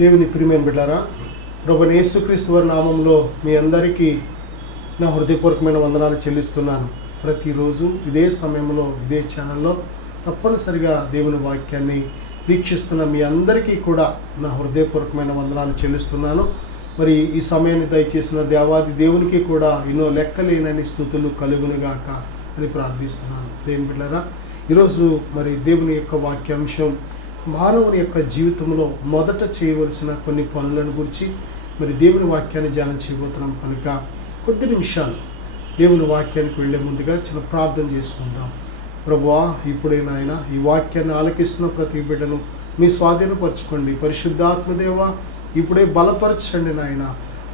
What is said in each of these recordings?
దేవుని ప్రియమైన బిడ్డారా, ప్రభువైన యేసుక్రీస్తు వారి నామంలో మీ అందరికీ నా హృదయపూర్వకమైన వందనాలు చెల్లిస్తున్నాను. ప్రతిరోజు ఇదే సమయంలో ఇదే ఛానల్లో తప్పనిసరిగా దేవుని వాక్యాన్ని వీక్షిస్తున్న మీ అందరికీ కూడా నా హృదయపూర్వకమైన వందనాలు చెల్లిస్తున్నాను. మరి ఈ సమయాన్ని దయచేసిన దేవాది దేవునికి కూడా ఎన్నో లెక్కలేనని స్తుతులు కలుగునుగాక అని ప్రార్థిస్తున్నాను. దేవుని బిడ్డారా, ఈరోజు మరి దేవుని యొక్క వాక్యాంశం మానవుని యొక్క జీవితంలో మొదట చేయవలసిన కొన్ని పనులను గురించి మరి దేవుని వాక్యాన్ని ధ్యానం చేయబోతున్నాం కనుక కొద్ది నిమిషాలు దేవుని వాక్యానికి వెళ్ళే ముందుగా చిన్న ప్రార్థన చేసుకుందాం. ప్రభువా, ఇప్పుడే నాయన ఈ వాక్యాన్ని ఆలకిస్తున్న ప్రతి బిడ్డను మీ స్వాధీనపరచుకోండి. పరిశుద్ధాత్మదేవా, ఇప్పుడే బలపరచండి నాయన.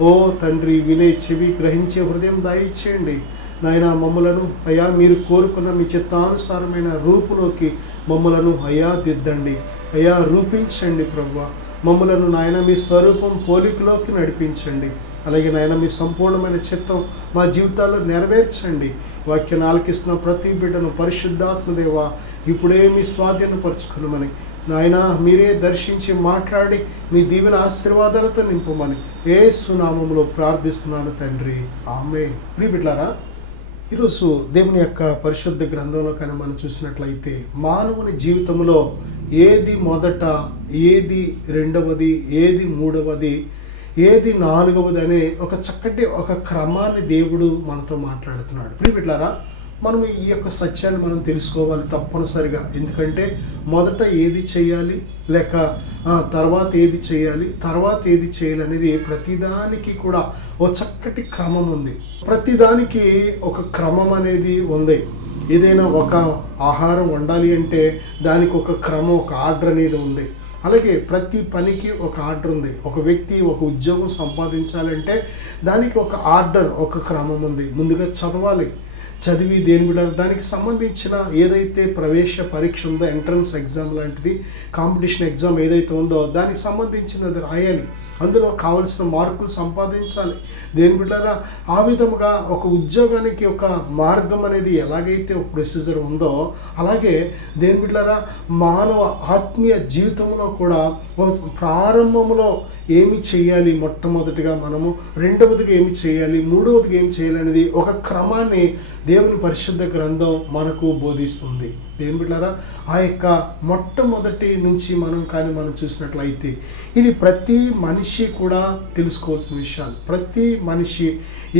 ఓ తండ్రి, వినే చెవి, గ్రహించే హృదయం దయచేయండి నాయన. మమ్మలను అయ్యా మీరు కోరుకున్న మీ చిత్తానుసారమైన రూపులోకి మమ్మలను అయ్యా దిద్దండి, అయ్యా రూపించండి. ప్రభువా, మమ్మలను నాయన మీ స్వరూపం పోలికలోకి నడిపించండి. అలాగే నాయన మీ సంపూర్ణమైన చిత్తం మా జీవితాల్లో నెరవేర్చండి. వాక్యాన్ని ఆలకిస్తున్న ప్రతి బిడ్డను పరిశుద్ధాత్మదేవా ఇప్పుడే మీ స్వాధీనపరచుకునమని నాయన మీరే దర్శించి మాట్లాడి మీ దీవెన ఆశీర్వాదాలతో నింపమని యేసు నామములో ప్రార్థిస్తున్నాను తండ్రి, ఆమేన్. ప్రియ బిడ్డలారా, ఈరోజు దేవుని యొక్క పరిశుద్ధ గ్రంథంలో కానీ మనం చూసినట్లయితే మానవుని జీవితంలో ఏది మొదట, ఏది రెండవది, ఏది మూడవది, ఏది నాలుగవది అనే ఒక చక్కటి ఒక క్రమాన్ని దేవుడు మనతో మాట్లాడుతున్నాడు. ప్రియ బిడ్డలారా, మనం ఈ యొక్క సత్యాన్ని మనం తెలుసుకోవాలి తప్పనిసరిగా. ఎందుకంటే మొదట ఏది చేయాలి, లేక తర్వాత ఏది చేయాలి, తర్వాత ఏది చేయాలి అనేది ప్రతిదానికి కూడా ఓ చక్కటి క్రమం ఉంది. ప్రతిదానికి ఒక క్రమం అనేది ఉంది. ఏదైనా ఒక ఆహారం వండాలి అంటే దానికి ఒక క్రమం, ఒక ఆర్డర్ అనేది ఉంది. అలాగే ప్రతి పనికి ఒక ఆర్డర్ ఉంది. ఒక వ్యక్తి ఒక ఉద్యోగం సంపాదించాలంటే దానికి ఒక ఆర్డర్, ఒక క్రమం ఉంది. ముందుగా చదవాలి, చదివి దేని బిడ్డ దానికి సంబంధించిన ఏదైతే ప్రవేశ పరీక్ష ఉందో, ఎంట్రన్స్ ఎగ్జామ్ లాంటిది, కాంపిటీషన్ ఎగ్జామ్ ఏదైతే ఉందో దానికి సంబంధించినది రాయాలి. అందులో కావలసిన మార్కులు సంపాదించాలి. దేని బిడ్డరా, ఆ విధముగా ఒక ఉద్యోగానికి ఒక మార్గం అనేది ఎలాగైతే ఒక ప్రొసీజర్ ఉందో అలాగే దేని బిడ్డరా మానవ ఆత్మీయ జీవితంలో కూడా ప్రారంభంలో ఏమి చేయాలి, మొట్టమొదటిగా మనము, రెండవదిగా ఏమి చేయాలి, మూడవదిగా ఏమి చేయాలి అనేది ఒక క్రమాన్ని దేవుని పరిశుద్ధ గ్రంథం మనకు బోధిస్తుంది. దేవుని బిడ్డలారా, ఆ యొక్క మొట్టమొదటి నుంచి మనం చూసినట్లయితే ఇది ప్రతి మనిషి కూడా తెలుసుకోవాల్సిన విషయాలు. ప్రతి మనిషి,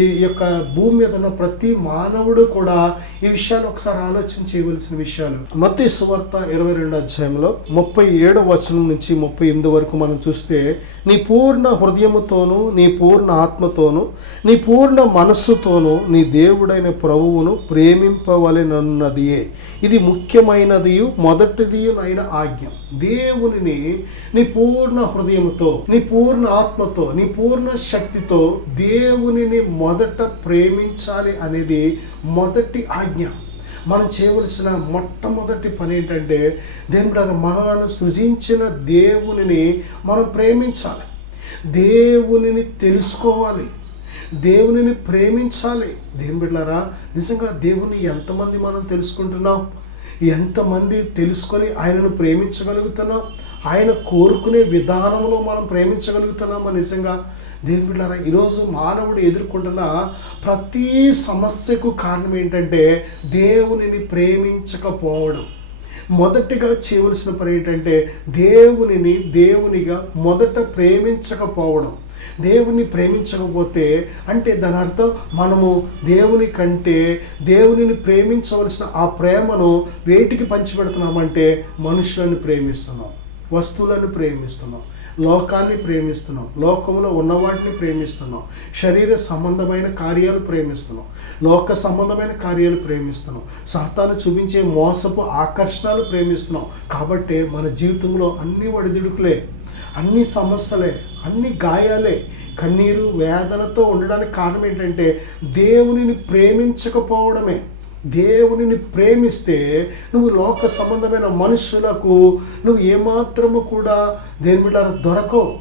ఈ యొక్క భూమి మీద ఉన్న ప్రతి మానవుడు కూడా ఈ విషయాలు ఒకసారి ఆలోచన చేయవలసిన విషయాలు. మత్తయి సువార్త 22వ అధ్యాయంలో 37వ వచనం నుంచి 38 వరకు మనం చూస్తే, నీ పూర్ణ హృదయముతోనూ, నీ పూర్ణ ఆత్మతోనూ, నీ పూర్ణ మనస్సుతోనూ నీ దేవుడైన ప్రభువును ప్రేమింపవలెనన్నదియే ఇది ముఖ్యమైనదియు మొదటిదియు అయిన ఆజ్ఞ. దేవునిని నీ పూర్ణ హృదయముతో, నీ పూర్ణ ఆత్మతో, నీ పూర్ణ శక్తితో దేవునిని మొదట ప్రేమించాలి అనేది మొదటి ఆజ్ఞ. మనం చేయవలసిన మొట్టమొదటి పని ఏంటంటే దేవుడు మనలను సృజించిన దేవునిని మనం ప్రేమించాలి, దేవునిని తెలుసుకోవాలి, దేవునిని ప్రేమించాలి. దేవుని బిడ్డలారా, నిజంగా దేవుని ఎంతమంది మనం తెలుసుకుంటున్నాం, ఎంతమంది తెలుసుకొని ఆయనను ప్రేమించగలుగుతున్నాం, ఆయన కోరుకునే విధానంలో మనం ప్రేమించగలుగుతున్నామా? నిజంగా దేవుని బిడ్డలారా, ఈరోజు మానవుడు ఎదుర్కొంటున్న ప్రతి సమస్యకు కారణం ఏంటంటే దేవునిని ప్రేమించకపోవడం. మొదటిగా చేయవలసిన పని ఏంటంటే దేవునిని దేవునిగా మొదట ప్రేమించకపోవడం. దేవుని ప్రేమించకపోతే అంటే దాని అర్థం మనము దేవుని కంటే దేవునిని ప్రేమించవలసిన ఆ ప్రేమను వేటికి పంచిపెడుతున్నామంటే మనుషులను ప్రేమిస్తున్నాం, వస్తువులను ప్రేమిస్తున్నాం, లోకాన్ని ప్రేమిస్తున్నాం, లోకంలో ఉన్నవాటిని ప్రేమిస్తున్నాం, శరీర సంబంధమైన కార్యాలు ప్రేమిస్తున్నాం, లోక సంబంధమైన కార్యాలు ప్రేమిస్తున్నాం, సాతాను చూపించే మోసపు ఆకర్షణలు ప్రేమిస్తున్నాం. కాబట్టి మన జీవితంలో అన్ని ఒడిదుడుకులే, అన్ని సమస్యలే, అన్ని గాయాలే, కన్నీరు వేదనతో ఉండడానికి కారణం ఏంటంటే దేవునిని ప్రేమించకపోవడమే. దేవునిని ప్రేమిస్తే నువ్వు లోక సంబంధమైన మనుషులకు నువ్వు ఏమాత్రము కూడా దేని మీద దొరకవు.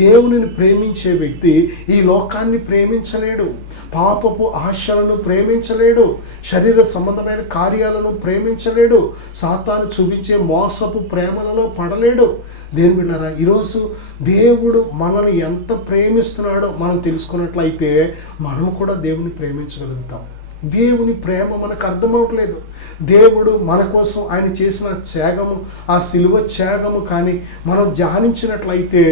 దేవునిని ప్రేమించే వ్యక్తి ఈ లోకాన్ని ప్రేమించలేడు, పాపపు ఆశలను ప్రేమించలేడు, శరీర సంబంధమైన కార్యాలను ప్రేమించలేడు, సాతాను చూపించే మోసపు ప్రేమలలో పడలేడు. దేని బిడ్డారా, ఈరోజు దేవుడు మనల్ని ఎంత ప్రేమిస్తున్నాడో మనం తెలుసుకున్నట్లయితే మనం కూడా దేవుని ప్రేమించగలుగుతాం. దేవుని ప్రేమ మనకు అర్థమవట్లేదు. దేవుడు మన కోసం ఆయన చేసిన త్యాగము, ఆ సిలువ త్యాగము కానీ మనం ధ్యానించినట్లయితే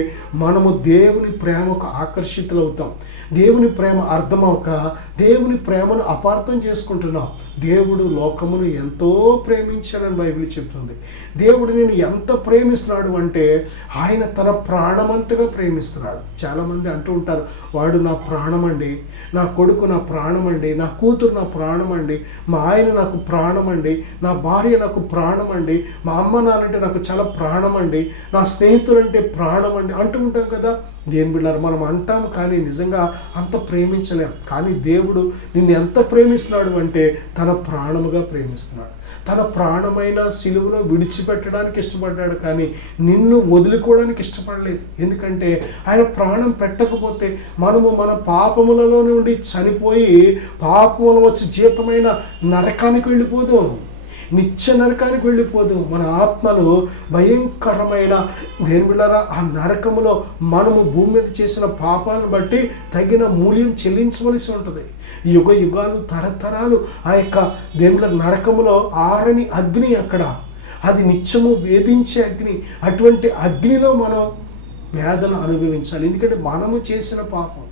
మనము దేవుని ప్రేమకు ఆకర్షితులవుతాం. దేవుని ప్రేమ అర్థమవక దేవుని ప్రేమను అపార్థం చేసుకుంటున్నాం. దేవుడు లోకమును ఎంతో ప్రేమించాడని బైబిల్ చెప్తుంది. దేవుడు నేను ఎంత ప్రేమిస్తున్నాడు అంటే ఆయన తన ప్రాణమంతగా ప్రేమిస్తున్నాడు. చాలామంది అంటూ ఉంటారు, వాడు నా ప్రాణమండి, నా కొడుకు నా ప్రాణమండి, నా కూతురు నా ప్రాణమండి, మా ఆయన నాకు ప్రాణమండి, నా భార్య నాకు ప్రాణమండి, మా అమ్మ నాన్నంటే నాకు చాలా ప్రాణమండి, నా స్నేహితులంటే ప్రాణమండి అంటూ ఉంటాం కదా. దేని బిడ్డారు, మనం అంటాం కానీ నిజంగా అంత ప్రేమించలేం. కానీ దేవుడు నిన్ను ఎంత ప్రేమిస్తున్నాడు అంటే తన ప్రాణముగా ప్రేమిస్తున్నాడు. తన ప్రాణమైన సిలువలో విడిచిపెట్టడానికి ఇష్టపడ్డాడు కానీ నిన్ను వదులుకోవడానికి ఇష్టపడలేదు. ఎందుకంటే ఆయన ప్రాణం పెట్టకపోతే మనము మన పాపములలో నుండి చనిపోయి పాపముల వచ్చి జీతమైన నరకానికి వెళ్ళిపోదాం, నిత్య నరకానికి వెళ్ళిపోదు. మన ఆత్మలు భయంకరమైన దేని బిడ్డారా ఆ నరకములో మనము భూమి మీద చేసిన పాపాలను బట్టి తగిన మూల్యం చెల్లించవలసి ఉంటుంది. యుగ యుగాలు తరతరాలు ఆ యొక్క దేవుళ్ళ నరకములో ఆరని అగ్ని అక్కడ, అది నిత్యము వేధించే అగ్ని. అటువంటి అగ్నిలో మనం వేదన అనుభవించాలి. ఎందుకంటే మనము చేసిన పాపం,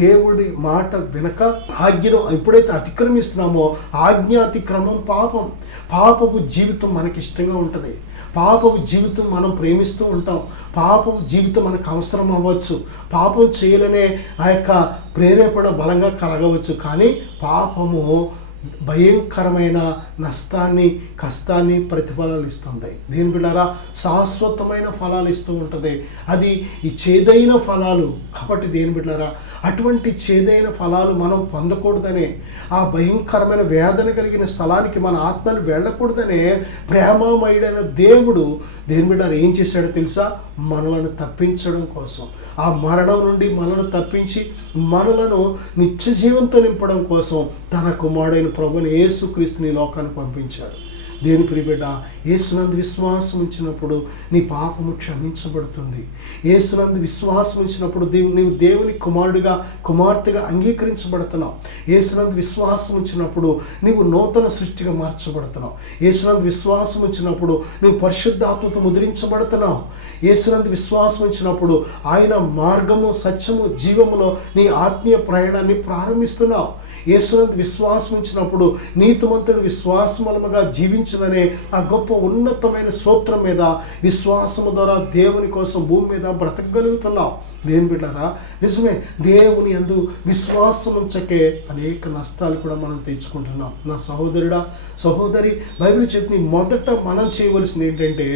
దేవుడి మాట వినక ఆజ్ఞను ఎప్పుడైతే అతిక్రమిస్తున్నామో ఆజ్ఞ అతిక్రమం పాపం. పాపపు జీవితం మనకి ఇష్టంగా ఉంటుంది, పాపపు జీవితం మనం ప్రేమిస్తూ ఉంటాం, పాపపు జీవితం మనకు అవసరం అవ్వచ్చు, పాపం చేయలనే ఆ యొక్క ప్రేరేపణ బలంగా కలగవచ్చు. కానీ పాపము భయంకరమైన నష్టాన్ని, కష్టాన్ని, ప్రతిఫలాలు ఇస్తుంది. దీని బిడ్డారా శాశ్వతమైన ఫలాలు ఇస్తూ ఉంటుంది. అది ఈ చేదైన ఫలాలు. కాబట్టి దేని బిడ్డారా అటువంటి చేదైన ఫలాలు మనం పొందకూడదనే, ఆ భయంకరమైన వేదన కలిగిన స్థలానికి మన ఆత్మలు వెళ్ళకూడదనే ప్రేమమయుడైన దేవుడు దేని బిడ్డారా ఏం చేశాడో తెలుసా? మనలను తప్పించడం కోసం, ఆ మరణం నుండి మనలను తప్పించి మనలను నిత్య జీవంతో నింపడం కోసం తన కుమారుడైన ప్రభువుని యేసుక్రీస్తుని లోకానికి పంపించాడు. దేని ప్రియబిడ్డ, యేసునందు విశ్వాసం ఉంచినప్పుడు నీ పాపము క్షమించబడుతుంది. యేసునందు విశ్వాసం ఉంచినప్పుడు నీవు దేవుని కుమారుడిగా, కుమార్తెగా అంగీకరించబడుతున్నావు. యేసునందు విశ్వాసం ఉంచినప్పుడు నీవు నూతన సృష్టిగా మార్చబడుతున్నావు. యేసునందు విశ్వాసం ఉంచినప్పుడు నీవు పరిశుద్ధాత్మతో ముద్రించబడుతున్నావు. యేసునందు విశ్వాసం ఉంచినప్పుడు ఆయన మార్గము, సత్యము, జీవములో నీ ఆత్మీయ ప్రయాణాన్ని ప్రారంభిస్తున్నావు. యేసునందు విశ్వాసం ఉంచినప్పుడు నీతిమంతుడు విశ్వాసమూలముగా జీవించుననే ఆ గొప్ప ఉన్నతమైన సూత్రం మీద విశ్వాసము ద్వారా దేవుని కోసం భూమి మీద బ్రతకగలుగుతున్నావు. దేని బిడ్డారా నిజమే, దేవుని యందు విశ్వాసం ఉంచకే అనేక నష్టాలు కూడా మనం తెచ్చుకుంటున్నాం. నా సహోదరుడా, సహోదరి, బైబిల్ చెప్పి మొదట మనం చేయవలసింది ఏంటంటే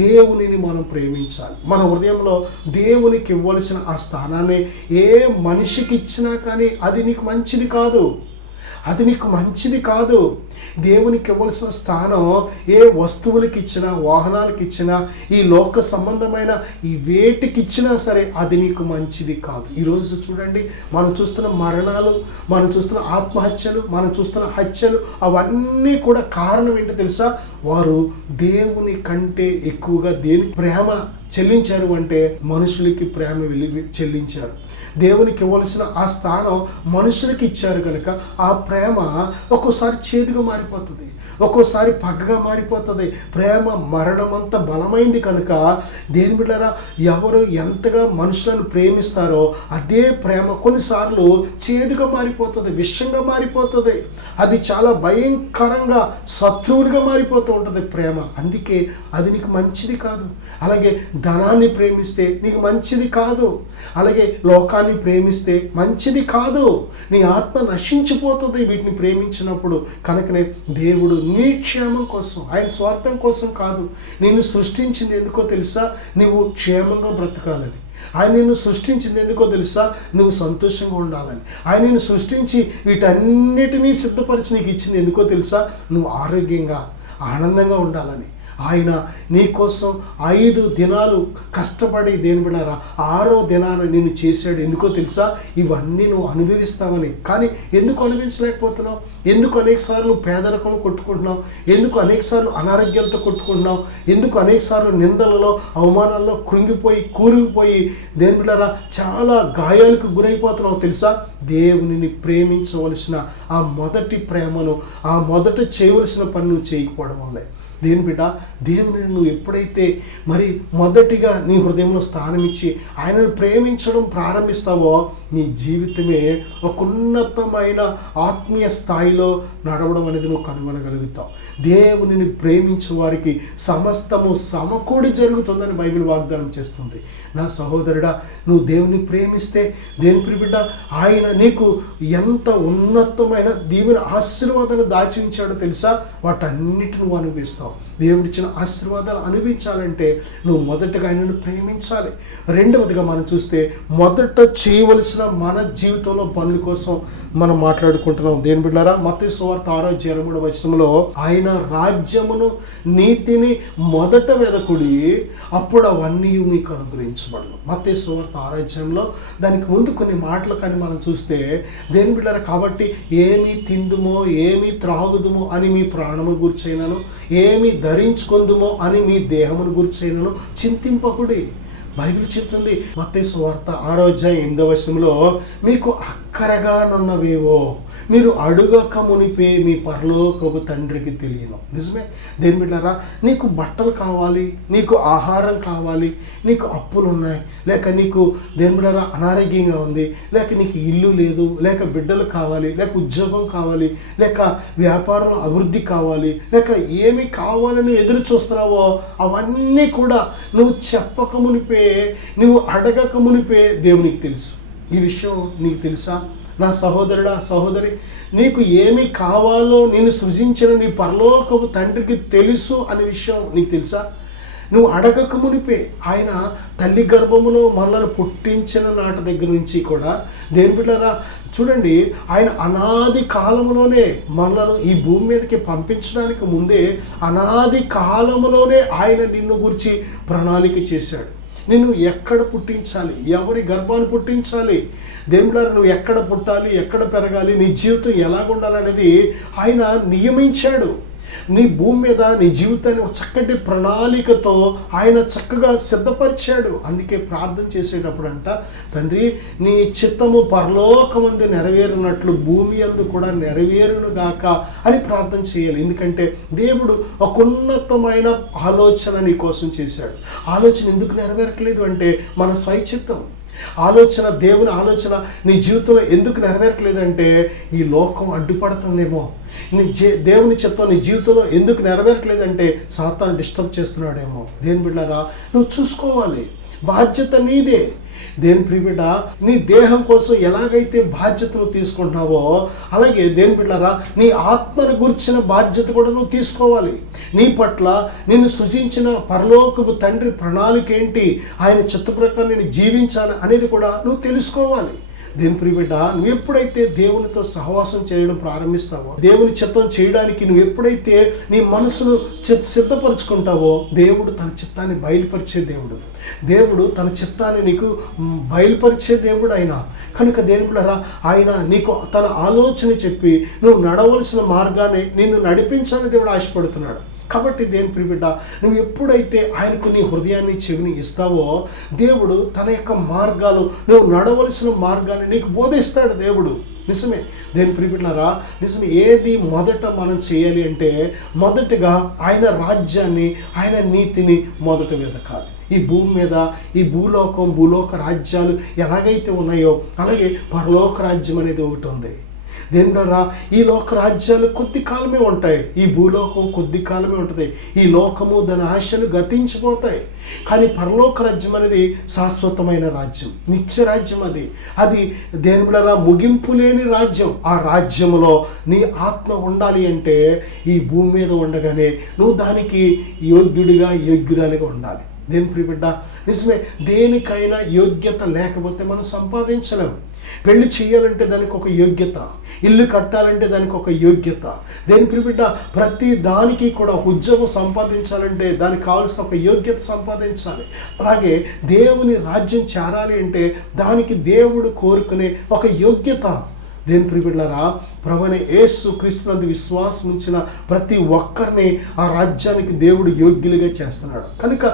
దేవునిని మనం ప్రేమించాలి. మన హృదయంలో దేవునికి ఇవ్వవలసిన ఆ స్థానాన్ని ఏ మనిషికి ఇచ్చినా కానీ అది నీకు మంచిది కాదు, అది నీకు మంచిది కాదు. దేవునికి ఇవ్వాల్సిన స్థానం ఏ వస్తువులకి ఇచ్చినా, వాహనాలకు ఇచ్చినా, ఈ లోక సంబంధమైన ఈ వేటికి ఇచ్చినా సరే అది నీకు మంచిది కాదు. ఈరోజు చూడండి, మనం చూస్తున్న మరణాలు, మనం చూస్తున్న ఆత్మహత్యలు, మనం చూస్తున్న హత్యలు, అవన్నీ కూడా కారణం ఏంటో తెలుసా? వారు దేవుని కంటే ఎక్కువగా దేనికి ప్రేమ చెల్లించారు అంటే మనుషులకి ప్రేమ చెల్లించారు. దేవునికి ఇవ్వాల్సిన ఆ స్థానం మనుషులకి ఇచ్చారు కనుక ఆ ప్రేమ ఒక్కోసారి చేదుగా మారిపోతుంది, ఒక్కోసారి పగగా మారిపోతుంది. ప్రేమ మరణమంత బలమైంది కనుక దేని బిడ్డలారా, ఎవరు ఎంతగా మనుషులను ప్రేమిస్తారో అదే ప్రేమ కొన్నిసార్లు చేదుగా మారిపోతుంది, విషంగా మారిపోతుంది. అది చాలా భయంకరంగా శత్రువులుగా మారిపోతూ ఉంటుంది ప్రేమ. అందుకే అది నీకు మంచిది కాదు. అలాగే ధనాన్ని ప్రేమిస్తే నీకు మంచిది కాదు. అలాగే లోకాన్ని ప్రేమిస్తే మంచిది కాదు. నీ ఆత్మ నశించిపోతుంది వీటిని ప్రేమించినప్పుడు. కనుకనే దేవుడు నీ క్షేమం కోసం, ఆయన స్వార్థం కోసం కాదు, నిన్ను సృష్టించింది ఎందుకో తెలుసా? నువ్వు క్షేమంగా బ్రతకాలని. ఆయన నిన్ను సృష్టించింది ఎందుకో తెలుసా? నువ్వు సంతోషంగా ఉండాలని. ఆయన నిన్ను సృష్టించి వీటన్నిటినీ సిద్ధపరిచి నీకు ఇచ్చింది ఎందుకో తెలుసా? నువ్వు ఆరోగ్యంగా ఆనందంగా ఉండాలని. ఆయన నీకోసం 5 దినాలు కష్టపడి దేని బిడ్డారా 6వ దినాన్ని నిన్ను చేశాడు ఎందుకో తెలుసా? ఇవన్నీ నువ్వు అనుభవిస్తావని. కానీ ఎందుకు అనుభవించలేకపోతున్నావు? ఎందుకు అనేకసార్లు పేదరికం కొట్టుకుంటున్నావు? ఎందుకు అనేకసార్లు అనారోగ్యంతో కొట్టుకుంటున్నావు? ఎందుకు అనేకసార్లు నిందలలో అవమానాల్లో కూరుకుపోయి దేని బిడ్డారా చాలా గాయాలకు గురైపోతున్నావు తెలుసా? దేవునిని ప్రేమించవలసిన ఆ మొదటి ప్రేమను, ఆ మొదట చేయవలసిన పని నువ్వు చేయకపోవడం వల్లే. దేని బిడ్డ, దేవుని నువ్వు ఎప్పుడైతే మరి మొదటిగా నీ హృదయంలో స్థానం ఇచ్చి ఆయనను ప్రేమించడం ప్రారంభిస్తావో నీ జీవితమే ఒక ఉన్నతమైన ఆత్మీయ స్థాయిలో నడవడం అనేది నువ్వు కనుగొనగలుగుతావు. దేవునిని ప్రేమించే వారికి సమస్తము సమకూడి జరుగుతుందని బైబిల్ వాగ్దానం చేస్తుంది. నా సహోదరుడా, నువ్వు దేవుని ప్రేమిస్తే దేని బిడ్డ, ఆయన నీకు ఎంత ఉన్నతమైన దీవెన ఆశీర్వాదాలు దాచి ఉంచాడో తెలుసా? వాటన్నిటి నువ్వు అనుభవిస్తావు. దేవుడిచ్చిన ఆశీర్వాదాలు అనుభవించాలంటే నువ్వు మొదటగా ఆయనను ప్రేమించాలి. రెండవదిగా మనం చూస్తే మొదట చేయవలసిన మన జీవితంలో పనుల కోసం మనం మాట్లాడుకుంటున్నాం. దేని బిడ్డారా, మత్తయి సువార్త 6:23 ఆయన రాజ్యమును నీతిని మొదట వెదకుడి, అప్పుడు అవన్నీ మీకు అనుగ్రహించబడను. మత్తయి సువార్త 6 దానికి ముందు కొన్ని మాటలు కానీ మనం చూస్తే దేని బిడ్డారా, కాబట్టి ఏమి తిందుమో ఏమి త్రాగుదుమో అని మీ ప్రాణము గుర్చైనను, ఏమి ధరించుకుందుమో అని మీ దేహమును గుర్చైనను చింతింపకుడి. బైబిల్ చెప్తుంది మత్తయి సువార్త 6:8 మీకు అక్కరగానున్నవేవో మీరు అడుగక మునిపే మీ పరలోకపు తండ్రికి తెలియను. నిజమే. దేని బిడ్డారా, నీకు బట్టలు కావాలి, నీకు ఆహారం కావాలి, నీకు అప్పులు ఉన్నాయి, లేక నీకు దేని బిడ్డారా అనారోగ్యంగా ఉంది, లేక నీకు ఇల్లు లేదు, లేక బిడ్డలు కావాలి, లేక ఉద్యోగం కావాలి, లేక వ్యాపారంలో అభివృద్ధి కావాలి, లేక ఏమి కావాలని ఎదురు చూస్తున్నావో అవన్నీ కూడా నువ్వు చెప్పక మునిపే, నువ్వు అడగక మునిపే దేవునికి తెలుసు. ఈ విషయం నీకు తెలుసా? నా సహోదరుడా, సహోదరి, నీకు ఏమి కావాలో నేను సృజించిన నీ పరలోకపు తండ్రికి తెలుసు అనే విషయం నీకు తెలుసా? నువ్వు అడగక మునిపే ఆయన తల్లి గర్భములో మనల్ని పుట్టించిన నాటి దగ్గర నుంచి కూడా దేని బిడ్డలారా చూడండి, ఆయన అనాది కాలములోనే మనలను ఈ భూమి మీదకి పంపించడానికి ముందే అనాది కాలములోనే ఆయన నిన్ను గురించి ప్రణాళిక చేశాడు. నిన్ను ఎక్కడ పుట్టించాలి, ఎవరి గర్భాన్ని పుట్టించాలి, దేవుడారు నువ్వు ఎక్కడ పుట్టాలి, ఎక్కడ పెరగాలి, నీ జీవితం ఎలాగుండాలనేది ఆయన నియమించాడు. నీ భూమి మీద నీ జీవితాన్ని ఒక చక్కటి ప్రణాళికతో ఆయన చక్కగా సిద్ధపరిచాడు. అందుకే ప్రార్థన చేసేటప్పుడు అంట, తండ్రి నీ చిత్తము పరలోకమందు నెరవేరినట్లు భూమి యందు కూడా నెరవేరును గాక అని ప్రార్థన చేయాలి. ఎందుకంటే దేవుడు ఒక ఉన్నతమైన ఆలోచన నీ కోసం చేశాడు. ఆలోచన ఎందుకు నెరవేరట్లేదు అంటే మన స్వైచిత్తం ఆలోచన, దేవుని ఆలోచన నీ జీవితంలో ఎందుకు నెరవేరట్లేదంటే ఈ లోకం అడ్డుపడుతుందేమో. దేవుని చిత్తం నీ జీవితంలో ఎందుకు నెరవేరట్లేదంటే సాతాను డిస్టర్బ్ చేస్తున్నాడేమో. దేని బిడ్డారా, నువ్వు చూసుకోవాలి, బాధ్యత నీదే. దేని ప్రియబిడ్డ, నీ దేహం కోసం ఎలాగైతే బాధ్యతను తీసుకుంటున్నావో అలాగే దేని బిడ్డారా నీ ఆత్మను గురించిన బాధ్యత కూడా నువ్వు తీసుకోవాలి. నీ పట్ల నిన్ను సృజించిన పరలోకపు తండ్రి ప్రణాళిక ఏంటి, ఆయన చిత్త ప్రకారం నేను జీవించాలి అనేది కూడా నువ్వు తెలుసుకోవాలి. దేని ప్రియబిడ్డ, నువ్వు ఎప్పుడైతే దేవునితో సహవాసం చేయడం ప్రారంభిస్తావో, దేవుని చిత్తం చేయడానికి నువ్వు ఎప్పుడైతే నీ మనసును సిద్ధపరచుకుంటావో, దేవుడు తన చిత్తాన్ని బయలుపరిచే దేవుడు. దేవుడు తన చిత్తాన్ని నీకు బయలుపరిచే దేవుడు ఆయన. కనుక దేని బిడ్డలారా, ఆయన నీకు తన ఆలోచన చెప్పి నువ్వు నడవలసిన మార్గాన్ని నిన్ను నడిపించాలని దేవుడు ఆశపడుతున్నాడు. కాబట్టి దేని ప్రియబిడ్డ, నువ్వు ఎప్పుడైతే ఆయనకు నీ హృదయాన్ని చెవిని ఇస్తావో దేవుడు తన యొక్క మార్గాలు, నువ్వు నడవలసిన మార్గాన్ని నీకు బోధిస్తాడు దేవుడు. నిజమే. దేని ప్రియబిడ్డలారా, నిజమే. ఏది మొదట మనం చేయాలి అంటే మొదటగా ఆయన రాజ్యాన్ని, ఆయన నీతిని మొదట వెతకాలి. ఈ భూమి మీద ఈ భూలోక రాజ్యాలు ఎలాగైతే ఉన్నాయో అలాగే పరలోక రాజ్యం అనేది ఒకటి ఉంది. దేని ద్వారా ఈ లోక రాజ్యాలు కొద్ది కాలమే ఉంటాయి, ఈ భూలోకం కొద్ది కాలమే ఉంటుంది, ఈ లోకము దాని ఆశలు గతించిపోతాయి. కానీ పరలోక రాజ్యం అనేది శాశ్వతమైన రాజ్యం, నిత్య రాజ్యం. అది దేని ద్వారా ముగింపు లేని రాజ్యం. ఆ రాజ్యంలో నీ ఆత్మ ఉండాలి అంటే ఈ భూమి మీద ఉండగానే నువ్వు దానికి యోగ్యురాలిగా ఉండాలి. దేని ప్రియబిడ్డ, నిజమే. దేనికైనా యోగ్యత లేకపోతే మనం సంపాదించలేము. పెళ్లి చేయాలంటే దానికి ఒక యోగ్యత, ఇల్లు కట్టాలంటే దానికి ఒక యోగ్యత. దేని ప్రియబిడ్డ, ప్రతి దానికి కూడా ఉద్యోగం సంపాదించాలంటే దానికి కావాల్సిన ఒక యోగ్యత సంపాదించాలి. అలాగే దేవుని రాజ్యం చేరాలి అంటే దానికి దేవుడు కోరుకునే ఒక యోగ్యత. దేని ప్రియబిడ్డలారా, ప్రభువైన యేసు క్రీస్తునందు విశ్వాసం ఉంచిన ప్రతి ఒక్కరిని ఆ రాజ్యానికి దేవుడు యోగ్యులుగా చేస్తున్నాడు. కనుక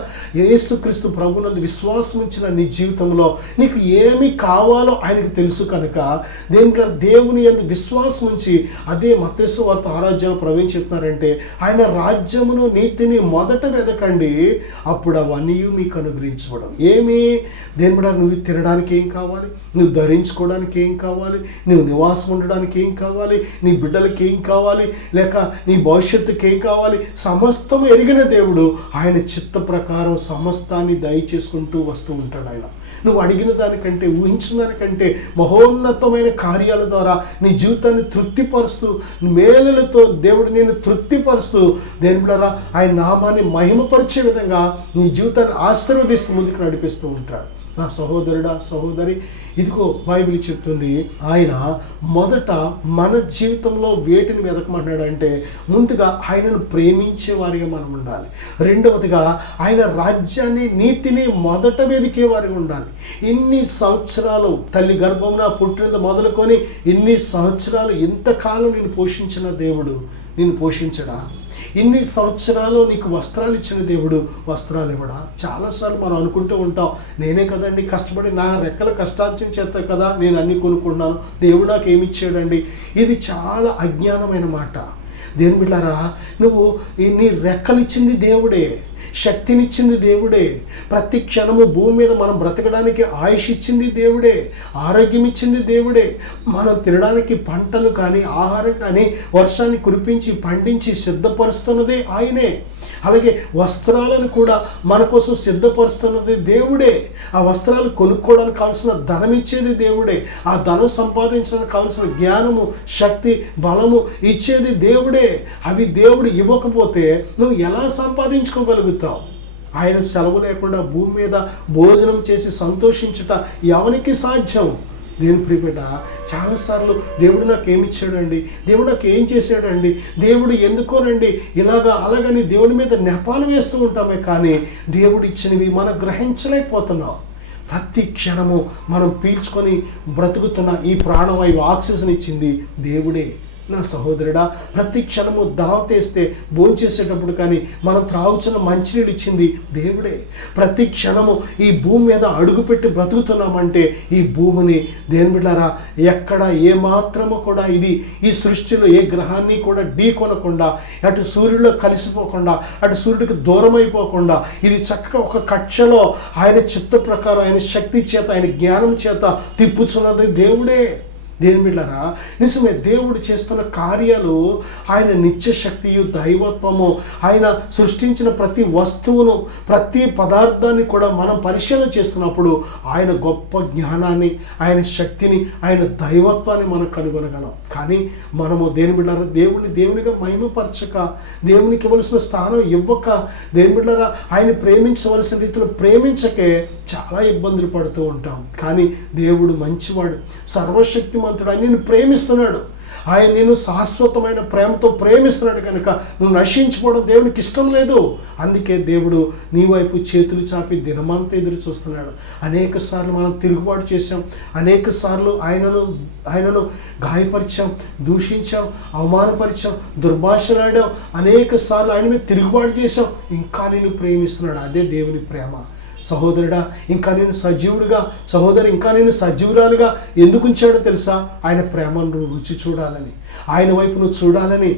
యేసుక్రీస్తు ప్రభునందు విశ్వాసం ఉంచిన నీ జీవితంలో నీకు ఏమి కావాలో ఆయనకు తెలుసు. కనుక దేవుని యందు విశ్వాసం ఉంచి, అదే మత్తయి సువార్త 6వ అధ్యాయం ప్రవీణ్ చెప్తున్నారంటే, ఆయన రాజ్యమును నీతిని మొదట వెదకండి, అప్పుడు అవన్నీ మీకు అనుగ్రహించబడవు. ఏమి? దేని బిడ్డ, నువ్వు తినడానికి ఏం కావాలి, నువ్వు ధరించుకోవడానికి ఏం కావాలి, నువ్వు నివాసం ఉండడానికి ఏం కావాలి, నీ బిడ్డలకి ఏం కావాలి, లేక నీ భవిష్యత్తుకి ఏం కావాలి, సమస్తం ఎరిగిన దేవుడు ఆయన చిత్త ప్రకారం సమస్తాన్ని దయచేసుకుంటూ వస్తూ ఉంటాడు. ఆయన నువ్వు అడిగిన దానికంటే, ఊహించిన దానికంటే మహోన్నతమైన కార్యాల ద్వారా నీ జీవితాన్ని తృప్తిపరుస్తూ, మేలులతో దేవుడు నేను తృప్తిపరుస్తూ, దేని ద్వారా ఆయన నామాన్ని మహిమపరిచే విధంగా నీ జీవితాన్ని ఆశీర్వదిస్తూ ముందుకు నడిపిస్తూ ఉంటాడు. నా సహోదరుడా, సహోదరి, ఇదిగో బైబిల్ చెప్తుంది, ఆయన మొదట మన జీవితంలో వేటిని వెతకమన్నాడంటే, ముందుగా ఆయనను ప్రేమించే వారిగా మనం ఉండాలి. రెండవదిగా ఆయన రాజ్యాన్ని, నీతిని మొదట వెదికే వారిగా ఉండాలి. ఇన్ని సంవత్సరాలు తల్లి గర్భమున పుట్టినది మొదలుకొని ఇన్ని సంవత్సరాలు ఇంతకాలం నేను పోషించిన దేవుడు నిన్ను పోషించడా? ఇన్ని సంవత్సరాలు నీకు వస్త్రాలు ఇచ్చిన దేవుడు వస్త్రాలు ఇవ్వడా? చాలాసార్లు మనం అనుకుంటూ ఉంటాం, నేనే కదండి కష్టపడి నా రెక్కల కష్టార్జన చేత కదా నేను అన్నీ కొనుక్కున్నాను, దేవుడు నాకు ఏమి ఇచ్చాడండి. ఇది చాలా అజ్ఞానమైన మాట. దేని బిడ్డారా, నువ్వు నీ రెక్కలు ఇచ్చింది దేవుడే, శక్తినిచ్చింది దేవుడే, ప్రతి క్షణము భూమి మీద మనం బ్రతకడానికి ఆయుష్ ఇచ్చింది దేవుడే, ఆరోగ్యం ఇచ్చింది దేవుడే, మనం తినడానికి పంటలు కానీ ఆహారం కానీ వర్షాన్ని కురిపించి పండించి సిద్ధపరుస్తున్నదే ఆయనే. అలాగే వస్త్రాలను కూడా మన కోసం సిద్ధపరుస్తున్నది దేవుడే. ఆ వస్త్రాలు కొనుక్కోవడానికి కావాల్సిన ధనం ఇచ్చేది దేవుడే. ఆ ధనం సంపాదించడానికి కావాల్సిన జ్ఞానము, శక్తి, బలము ఇచ్చేది దేవుడే. అవి దేవుడు ఇవ్వకపోతే నువ్వు ఎలా సంపాదించుకోగలుగుతావు? ఆయన సెలవు లేకుండా భూమి మీద భోజనం చేసి సంతోషించుట ఎవరికి సాధ్యం? దేని ప్రియబిడ్డ, చాలాసార్లు దేవుడు నాకు ఏమి ఇచ్చాడండి, దేవుడు నాకు ఏం చేశాడండి, దేవుడు ఎందుకోనండి అలాగని దేవుడి మీద నెపాలు వేస్తూ ఉంటామే, కానీ దేవుడు ఇచ్చినవి మనం గ్రహించలేకపోతున్నాం. ప్రతి క్షణము మనం పీల్చుకొని బ్రతుకుతున్న ఈ ప్రాణవాయువు ఆక్సిజన్ ఇచ్చింది దేవుడే. నా సహోదరుడా, ప్రతి క్షణము దావతేస్తే భోంచేసేటప్పుడు కానీ మనం త్రాగుచున్న మంచినీళ్ళు ఇచ్చింది దేవుడే. ప్రతి క్షణము ఈ భూమి మీద అడుగుపెట్టి బ్రతుకుతున్నామంటే ఈ భూమిని దేని బిడ్డారా ఎక్కడ ఏమాత్రము కూడా ఇది ఈ సృష్టిలో ఏ గ్రహాన్ని కూడా ఢీ కొనకుండా, అటు సూర్యుడిలో కలిసిపోకుండా, అటు సూర్యుడికి దూరం అయిపోకుండా ఇది చక్కగా ఒక కక్షలో ఆయన చిత్త ప్రకారం, ఆయన శక్తి చేత, ఆయన జ్ఞానం చేత తిప్పుచున్నది దేవుడే. దేని బిడ్డారా, నిజమే, దేవుడు చేస్తున్న కార్యాలు ఆయన నిత్య శక్తియు, దైవత్వము, ఆయన సృష్టించిన ప్రతి వస్తువును, ప్రతి పదార్థాన్ని కూడా మనం పరిశీలన చేస్తున్నప్పుడు ఆయన గొప్ప జ్ఞానాన్ని, ఆయన శక్తిని, ఆయన దైవత్వాన్ని మనం కనుగొనగలం. కానీ మనము దేని బిడ్డారా దేవునిగా మహిమపరచక, దేవునికి ఇవ్వాల్సిన స్థానం ఇవ్వక, దేని బిడ్డారా ఆయన ప్రేమించవలసిన రీతిలో ప్రేమించకే చాలా ఇబ్బందులు పడుతూ ఉంటాం. కానీ దేవుడు మంచివాడు, సర్వశక్తిమంతుడు, ఆయన నిన్ను ప్రేమిస్తున్నాడు. ఆయన నేను శాశ్వతమైన ప్రేమతో ప్రేమిస్తున్నాడు. కనుక నువ్వు నశించిపోవడం దేవునికి ఇష్టం లేదు. అందుకే దేవుడు నీ వైపు చేతులు చాపి దినమంతా ఎదురు చూస్తున్నాడు. అనేక సార్లు మనం తిరుగుబాటు చేశాం, అనేక సార్లు ఆయనను గాయపరిచాం, దూషించాం, అవమానపరిచాం, దుర్భాషలాడాం, అనేక సార్లు ఆయన మీద తిరుగుబాటు చేశాం. ఇంకా నేను ప్రేమిస్తున్నాడు. అదే దేవుని ప్రేమ. సహోదరుడా ఇంకా నేను సజీవుడిగా, సహోదరు ఇంకా నేను సజీవురాలుగా ఎందుకు ఉంచాడో తెలుసా? ఆయన ప్రేమను రుచి చూడాలని, ఆయన వైపు నువ్వు చూడాలని,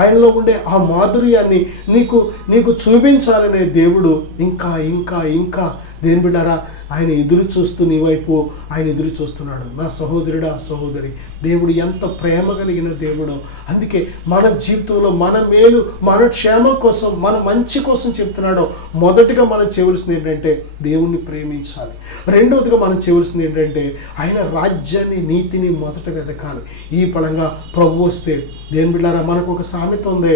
ఆయనలో ఉండే ఆ మాధుర్యాన్ని నీకు చూపించాలనే దేవుడు ఇంకా ఇంకా ఇంకా దేని బిడ్డారా ఆయన ఎదురు చూస్తూ నీ వైపు ఆయన ఎదురు చూస్తున్నాడు. నా సహోదరుడా, సహోదరి, దేవుడు ఎంత ప్రేమ కలిగిన దేవుడో. అందుకే మన జీవితంలో మన మేలు, మన క్షేమం కోసం, మన మంచి కోసం చెప్తున్నాడో. మొదటిగా మనం చేయవలసింది ఏంటంటే దేవుణ్ణి ప్రేమించాలి. రెండవదిగా మనం చేయవలసింది ఏంటంటే ఆయన రాజ్యాన్ని, నీతిని మొదట వెతకాలి. ఈ పరంగా ప్రభు వస్తే దేని బిడ్డారా మనకు ఒక సామెత ఉంది,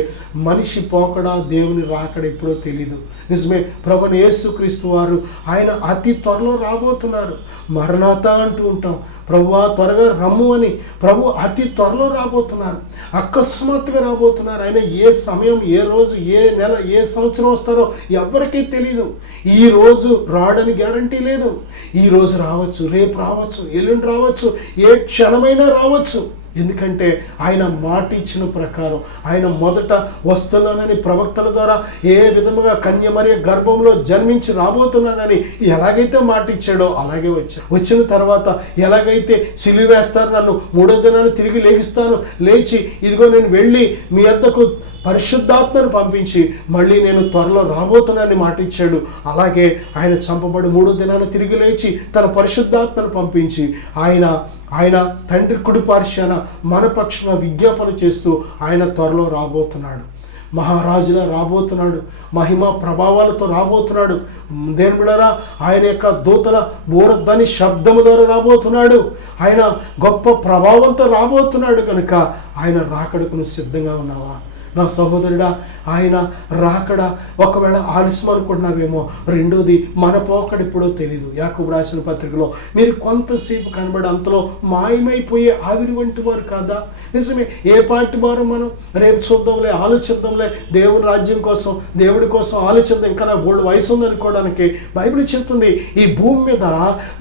మనిషి పోకడా దేవుని రాకడ ఎప్పుడో తెలీదు. నిజమే, ప్రభువైన యేసుక్రీస్తు వారు ఆయన అతి త్వరలో రాబోతున్నారు. మరణాత అంటూ ఉంటాం, ప్రభువా త్వరగా రమ్ము అని. ప్రభు అతి త్వరలో రాబోతున్నారు, అకస్మాత్తుగా రాబోతున్నారు. ఆయన ఏ సమయం, ఏ రోజు, ఏ నెల, ఏ సంవత్సరం వస్తారో ఎవరికీ తెలియదు. ఈ రోజు రావడానికి గ్యారంటీ లేదు. ఈ రోజు రావచ్చు, రేపు రావచ్చు, ఎల్లుండి రావచ్చు, ఏ క్షణమైనా రావచ్చు. ఎందుకంటే ఆయన మాట ఇచ్చిన ప్రకారం ఆయన మొదట వస్తున్నానని ప్రవక్తల ద్వారా ఏ విధముగా కన్యమరియ గర్భంలో జన్మించి రాబోతున్నానని ఎలాగైతే మాట ఇచ్చాడో అలాగే వచ్చిన తర్వాత ఎలాగైతే సిలువ వేస్తారు, నన్ను మూడో దినాన్ని తిరిగి లేగిస్తాను, లేచి ఇదిగో నేను వెళ్ళి మీ వద్దకు పరిశుద్ధాత్మను పంపించి మళ్ళీ నేను త్వరలో రాబోతున్నానని మాట ఇచ్చాడు. అలాగే ఆయన చంపబడి మూడో దినాన్ని తిరిగి లేచి తన పరిశుద్ధాత్మను పంపించి ఆయన తండ్రి కుడి పార్శ్వాన మన పక్షాన విజ్ఞాపన చేస్తూ ఆయన త్వరలో రాబోతున్నాడు. మహారాజులా రాబోతున్నాడు, మహిమ ప్రభావాలతో రాబోతున్నాడు. దేని బిడ్డలారా ఆయన యొక్క దూతల బూరధ్వని శబ్దము ద్వారా రాబోతున్నాడు. ఆయన గొప్ప ప్రభావంతో రాబోతున్నాడు. కనుక ఆయన రాకడకు నువ్వు సిద్ధంగా ఉన్నావా? నా సహోదరుడా, ఆయన రాకడ ఒకవేళ ఆలస్యం అనుకుంటున్నావేమో. రెండోది మన పోకడ ఎప్పుడో తెలీదు. యాకోబు రాసిన పత్రికలో మీరు కొంతసేపు కనబడి అంతలో మాయమైపోయే ఆవిరి వంటి వారు కాదా? నిజమే, ఏ పార్టీ వారు మనం రేపు చూద్దాంలే, ఆలోచిద్దాంలే, దేవుని రాజ్యం కోసం, దేవుడి కోసం ఆలోచిద్దాం, ఇంకా నాకు బోల్డ్ వయసు ఉందనుకోవడానికి బైబిల్ చెప్తుంది. ఈ భూమి మీద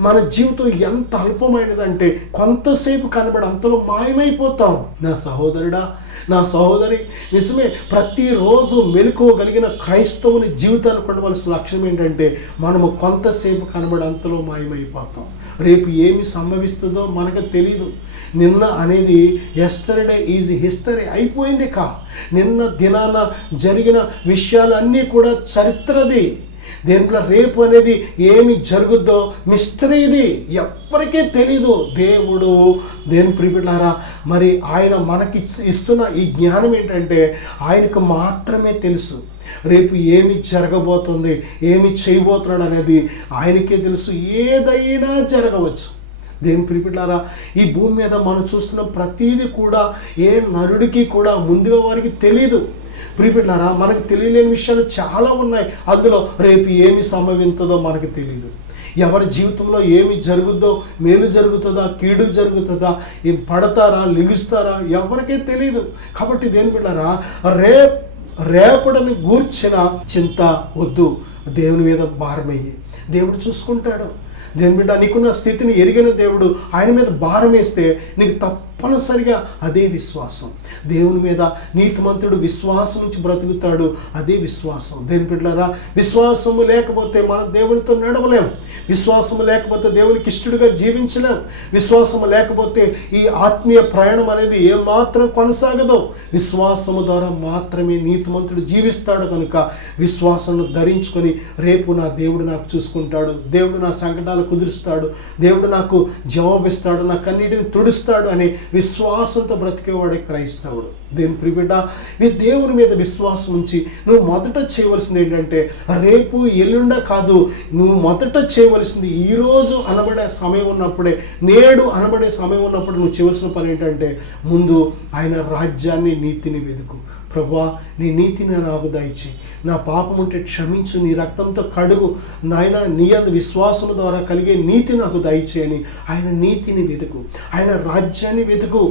మన జీవితం ఎంత అల్పమైనదంటే కొంతసేపు కనబడి అంతలో మాయమైపోతాం. నా సహోదరుడా, నా సహోదరి, నిజమే, ప్రతిరోజు మెలుకోగలిగిన క్రైస్తవుని జీవితాన్ని కొనవలసిన లక్ష్యం ఏంటంటే మనము కొంతసేపు కనబడి అంతలో మాయమైపోతాం. రేపు ఏమి సంభవిస్తుందో మనకు తెలీదు. నిన్న అనేది ఎస్టర్డే ఈజ్ హిస్టరీ అయిపోయింది. నిన్న దినాన జరిగిన విషయాలన్నీ కూడా చరిత్రది. దేనిలో రేపు అనేది ఏమి జరుగుద్దో మిస్టరీ, ఇది ఎవ్వరికీ తెలీదు. దేవుడు దేని ప్రియులారా మరి ఆయన మనకి ఇస్తున్న ఈ జ్ఞానం ఏంటంటే ఆయనకు మాత్రమే తెలుసు. రేపు ఏమి జరగబోతుంది, ఏమి చేయబోతున్నాడు అనేది ఆయనకే తెలుసు. ఏదైనా జరగవచ్చు. దేని ప్రియులారా ఈ భూమి మీద మనం చూస్తున్న ప్రతీది కూడా ఏ నరుడికి కూడా ముందుగా వారికి తెలీదు. ప్రియులారా మనకు తెలియలేని విషయాలు చాలా ఉన్నాయి. అందులో రేపు ఏమి సంభవిస్తుందో మనకు తెలియదు. ఎవరి జీవితంలో ఏమి జరుగుద్దో, మేలు జరుగుతుందా, కీడు జరుగుతుందా, ఏం పడతారా, లెగుస్తారా, ఎవరికీ తెలియదు. కాబట్టి దేని బిడ్డారా రేపటిని గూర్చిన చింత వద్దు. దేవుని మీద భారమయ్యి దేవుడు చూసుకుంటాడు. దేని బిడ్డ నీకున్న స్థితిని ఎరిగిన దేవుడు ఆయన మీద భారం వేస్తే నీకు తప్పనిసరిగా అదే విశ్వాసం. దేవుని మీద నీతిమంతుడు విశ్వాసం నుంచి బ్రతుకుతాడు, అదే విశ్వాసం. దేని బిడ్డలారా విశ్వాసము లేకపోతే మనం దేవునితో నడవలేం. విశ్వాసము లేకపోతే దేవునికి ఇష్టడుగా జీవించలేం. విశ్వాసము లేకపోతే ఈ ఆత్మీయ ప్రయాణం అనేది ఏమాత్రం కొనసాగదు. విశ్వాసము ద్వారా మాత్రమే నీతిమంతుడు జీవిస్తాడు. కనుక విశ్వాసం ధరించుకొని రేపు నా దేవుడు నాకు చూసుకుంటాడు, దేవుడు నా సంకటాలు కుదురుస్తాడు, దేవుడు నాకు జవాబిస్తాడు, నా కన్నీటిని తుడుస్తాడు అనే విశ్వాసంతో బ్రతికేవాడే క్రైస్తవుడు. దేని ప్రియబిడ్డ దేవుని మీద విశ్వాసం ఉంచి నువ్వు మొదట చేయవలసింది ఏంటంటే రేపు ఎల్లుండ కాదు, నువ్వు మొదట చేయవలసింది ఈరోజు అనబడే సమయం ఉన్నప్పుడే, నేడు అనబడే సమయం ఉన్నప్పుడు నువ్వు చేయవలసిన పని ఏంటంటే ముందు ఆయన రాజ్యాన్ని, నీతిని వెతుకు. ప్రభువా నీ నీతిని నాకు దయచేయి, నా పాపం ఉంటే క్షమించు, నీ రక్తంతో కడుగు నాయన, నీ అందు విశ్వాసం ద్వారా కలిగే నీతి నాకు దయచేయని ఆయన నీతిని వెతుకు, ఆయన రాజ్యాన్ని వెతుకు,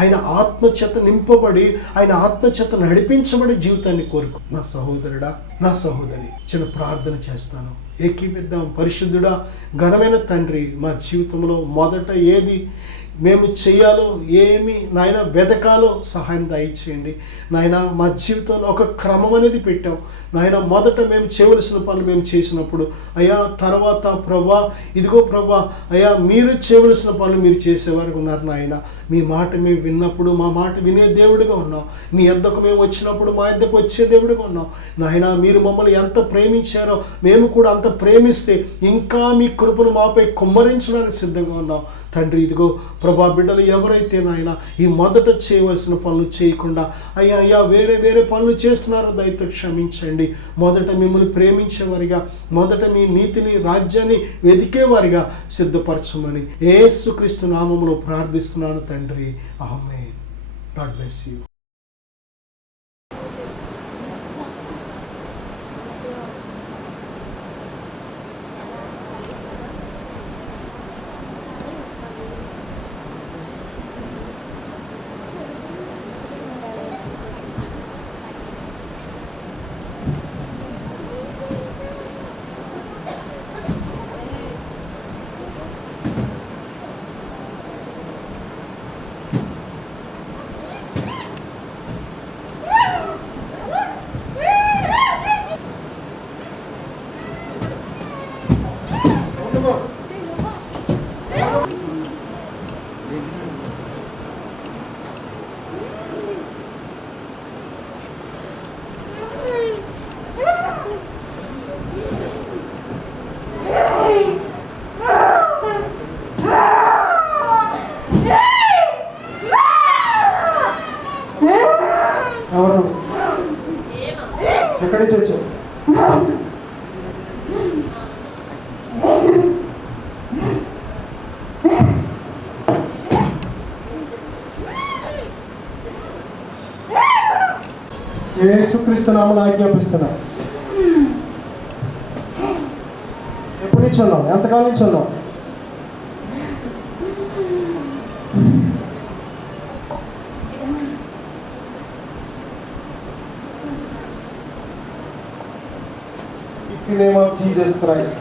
ఆయన ఆత్మచేత నింపబడి ఆయన ఆత్మచేత నడిపించబడే జీవితాన్ని కోరుకు. నా సహోదరుడా, నా సహోదరి, చిన్న ప్రార్థన చేస్తాను, ఏకీపిద్దాం. పరిశుద్ధుడా, ఘనమైన తండ్రి, మా జీవితంలో మొదట మేము చెయ్యాలో, ఏమి నాయన వెతకాలో సహాయం దయచేయండి నాయన. మా జీవితంలో ఒక క్రమం అనేది పెట్టాం నాయన. మొదట మేము చేయవలసిన పనులు మేము చేసినప్పుడు అయ్యా, తర్వాత ప్రభా ఇదిగో ప్రభా అయ్యా, మీరు చేయవలసిన పనులు మీరు చేసేవారు ఉన్నారు నాయన. మీ మాట మేము విన్నప్పుడు మా మాట వినే దేవుడిగా ఉన్నాం. మీ యొద్దకు మేము వచ్చినప్పుడు మా యొద్దకు వచ్చే దేవుడిగా ఉన్నాం నాయన. మీరు మమ్మల్ని ఎంత ప్రేమించారో మేము కూడా అంత ప్రేమిస్తే ఇంకా మీ కృపను మాపై కుమ్మరించడానికి సిద్ధంగా ఉన్నాం తండ్రి. ఇదిగో ప్రభా, బిడ్డలు ఎవరైతే నాయన ఈ మొదట చేయవలసిన పనులు చేయకుండా అయ్యా అయ్యా వేరే వేరే పనులు చేస్తున్నారో దయతో క్షమించండి. మొదట మిమ్మల్ని ప్రేమించేవారిగా, మొదట మీ నీతిని రాజ్యాన్ని వెతికేవారిగా సిద్ధపరచమని యేసుక్రీస్తు నామములో ప్రార్థిస్తున్నాను తండ్రి. ఆమేన్. God bless you. ఎవరు ఎక్కడి నుంచి వచ్చారు? యేసుక్రీస్తు నామమున ఆజ్ఞాపిస్తున్నా. ఎప్పటి నుంచి ఉన్నావు? ఎంతకాలం నుంచి ఉన్నావు? In the name of Jesus Christ.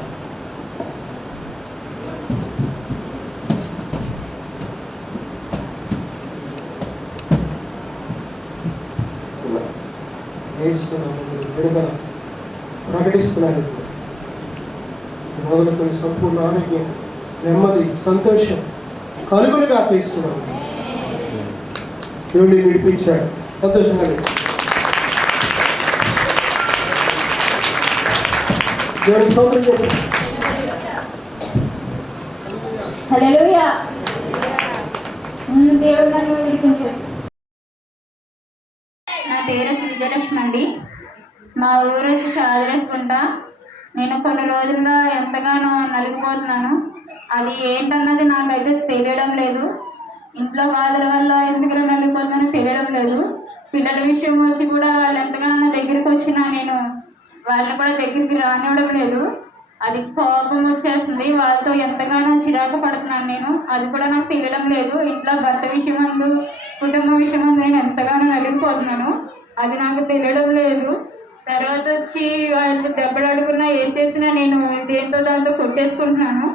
విడుదల ప్రకటిస్తున్నాను. మొదలుకొని సంపూర్ణ ఆరోగ్యం, నెమ్మది, సంతోషం కలుగులుగా అర్పిస్తున్నాను. దేవుడిని విడిపించాడు. సంతోషంగా దేవుడికి స్తోత్రం చెప్పండి. హల్లెలూయా. దేవుడు నన్ను విడిపించాడు. నా పేరు వచ్చి విజయలక్ష్మి అండి. మా ఊరు వచ్చి చాదరేసుకుంట. నేను కొన్ని రోజులుగా ఎంతగానో నలిగిపోతున్నాను. అది ఏంటన్నది నాకైతే తెలియడం లేదు. ఇంట్లో బాధల వల్ల ఎందుకు నలిగిపోతున్నానో తెలియడం లేదు. పిల్లల విషయం వచ్చి కూడా వాళ్ళు ఎంతగానో నా దగ్గరికి వచ్చినా నేను వాళ్ళని కూడా దగ్గరికి రానివ్వడం లేదు. అది కోపం వచ్చేస్తుంది. వాళ్ళతో ఎంతగానో చిరాకు పడుతున్నాను నేను. అది కూడా నాకు తెలియడం లేదు. ఇంట్లో భర్త విషయం అందు, కుటుంబ విషయం అందు నేను ఎంతగానో నలిగిపోతున్నాను. అది నాకు తెలియడం లేదు. తర్వాత వచ్చి వాళ్ళతో దెబ్బలాడుకున్నా ఏం చేసినా నేను దేంతో దాంతో కొట్టేసుకుంటున్నాను.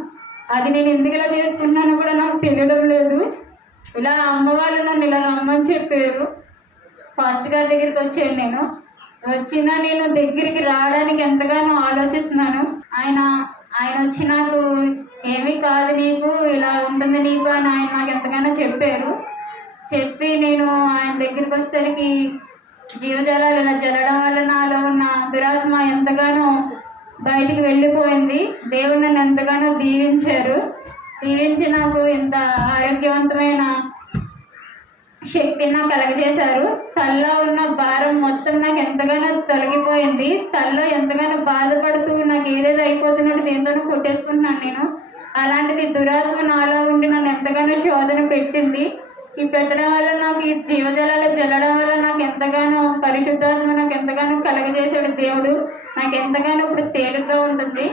అది నేను ఎందుకు ఇలా చేసుకుంటున్నానో కూడా నాకు తెలియడం లేదు. ఇలా అమ్మవాళ్ళు నన్ను ఇలా రమ్మని చెప్పారు. ఫాస్ట్ గారి దగ్గరికి వచ్చాను. నేను వచ్చినా నేను దగ్గరికి రావడానికి ఎంతగానో ఆలోచిస్తున్నాను. ఆయన వచ్చి నాకు ఏమీ కాదు, నీకు ఇలా ఉంటుంది నీకు అని ఆయన నాకు ఎంతగానో చెప్పారు. చెప్పి నేను ఆయన దగ్గరికి వచ్చేసరికి జీవజలాలు ఇలా జల్లడం వల్ల నాలో ఉన్న దురాత్మ ఎంతగానో బయటికి వెళ్ళిపోయింది. దేవుడు నన్ను ఎంతగానో దీవించి నాకు ఇంత ఆరోగ్యవంతమైన శక్తిని నాకు కలగజేశారు. తల్లో ఉన్న భారం మొత్తం నాకు ఎంతగానో తొలగిపోయింది. తల్లో ఎంతగానో బాధపడుతూ నాకు ఏదేదో అయిపోతున్నట్టు దేంతోనూ కొట్టేసుకుంటున్నాను నేను. అలాంటిది దురాత్మ నాలో ఉండి నన్ను ఎంతగానో శోధన పెట్టింది. ఈ పెట్టడం వల్ల నాకు ఈ జీవజలాలు జల్లడం వల్ల నాకు ఎంతగానో పరిశుద్ధాత్మ నాకు ఎంతగానో కలగజేశాడు దేవుడు. నాకు ఎంతగానో ఇప్పుడు తేలిగ్గా ఉంటుంది.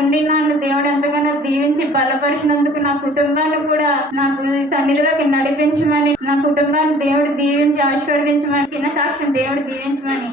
ఉండి నన్ను దేవుడు ఎంతగానో దీవించి బలపరిచినందుకు నా కుటుంబాన్ని కూడా నాకు సన్నిధిలోకి నడిపించమని, నా కుటుంబాన్ని దేవుడు దీవించి ఆశీర్వదించమని, చిన్న సాక్ష్యం దేవుడు దీవించమని